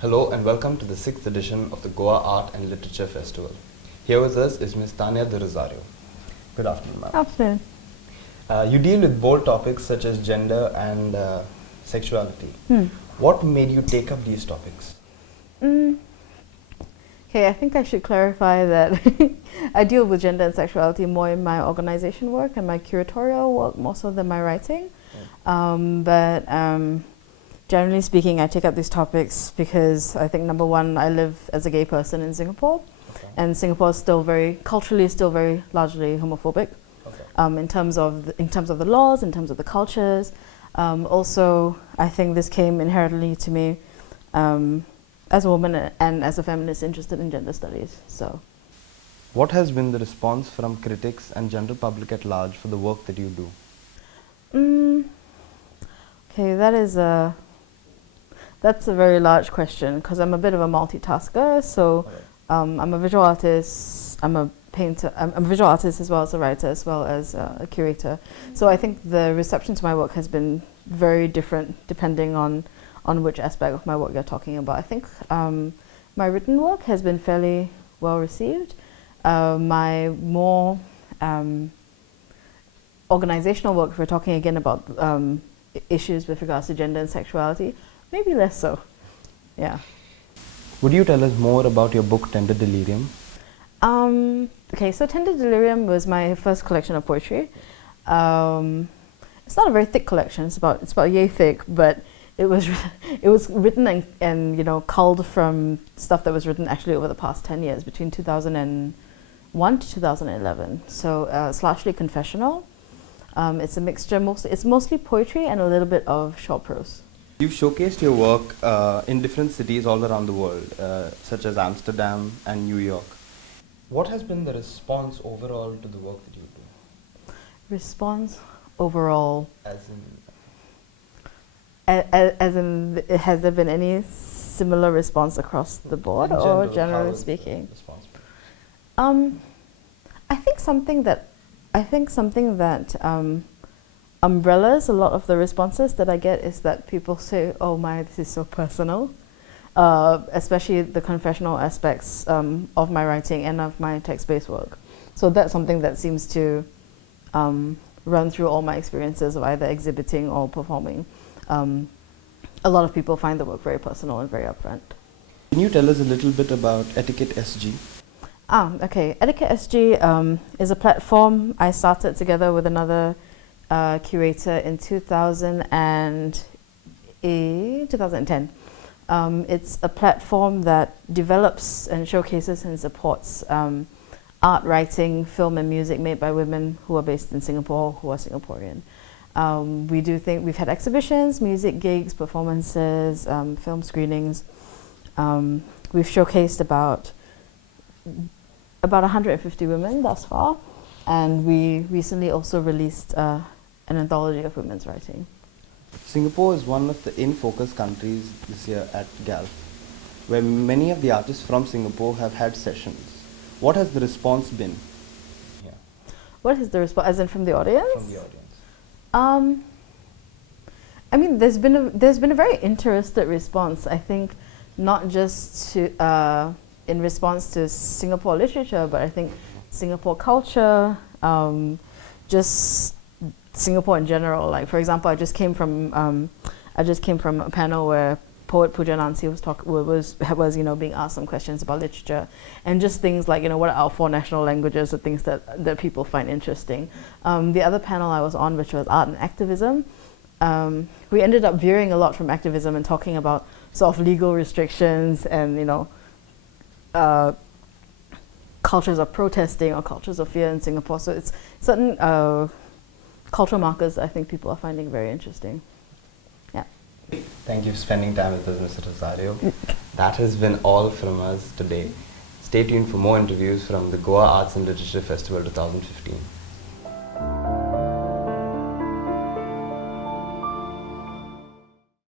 Hello and welcome to the 6th edition of the Goa Art and Literature Festival. Here with us is Ms. Tania da Rosario. Good afternoon, ma'am. Afternoon. You deal with bold topics such as gender and sexuality. What made you take up these topics? Okay, I think I should clarify that I deal with gender and sexuality more in my organization work and my curatorial work more so than my writing. But generally speaking, I take up these topics because I think number one, I live as a gay person in Singapore, and Singapore is still culturally very largely homophobic. In terms of the laws, in terms of the cultures. Also, I think this came inherently to me as a woman and as a feminist interested in gender studies. So, What has been the response from critics and general public at large for the work that you do? Okay, that's a very large question because I'm a bit of a multitasker. So, I'm a visual artist, I'm a painter, I'm a visual artist as well as a writer, as well as a curator. So I think the reception to my work has been very different depending on which aspect of my work you're talking about. I think my written work has been fairly well received. My more organizational work, if we're talking again about issues with regards to gender and sexuality, maybe less so. Yeah. Would you tell us more about your book Tender Delirium? Okay, so Tender Delirium was my first collection of poetry. It's not a very thick collection. It's about yay thick, but it was written and culled from stuff that was written actually over the past 10 years, between 2001 to 2011. So it's largely confessional. It's a mixture. It's mostly poetry and a little bit of short prose. You've showcased your work in different cities all around the world, such as Amsterdam and New York. What has been the response overall to the work that you do? Response overall? As in, has there been any similar response across the board, or generally speaking? I think something that umbrellas a lot of the responses that I get is that people say, "Oh my, this is so personal," especially the confessional aspects of my writing and of my text-based work. So that's something that seems to run through all my experiences of either exhibiting or performing. A lot of people find the work very personal and very upfront. Can you tell us a little bit about Etiquette SG? Okay. Etiquette SG is a platform I started together with another curator in 2010. It's a platform that develops and showcases and supports art, writing, film and music made by women who are based in Singapore, who are Singaporean. We've had exhibitions, music gigs, performances, film screenings. We've showcased about 150 women thus far, and we recently also released an anthology of women's writing. Singapore is one of the in-focus countries this year at GALF, where many of the artists from Singapore have had sessions. What has the response been? Yeah. What is the response, as in from the audience? From the audience. I mean, there's been a very interested response. I think not just to in response to Singapore literature, but I think Singapore culture, just Singapore in general. Like, for example, I just came from a panel where poet Pooja Nancy was being asked some questions about literature, and just things like, what are our 4 national languages, or things that people find interesting. The other panel I was on, which was art and activism, we ended up veering a lot from activism and talking about sort of legal restrictions and cultures of protesting or cultures of fear in Singapore. So it's certain cultural markers I think people are finding very interesting. Yeah. Thank you for spending time with us, Mr. Rosario. That has been all from us today. Stay tuned for more interviews from the Goa Arts and Literature Festival 2015.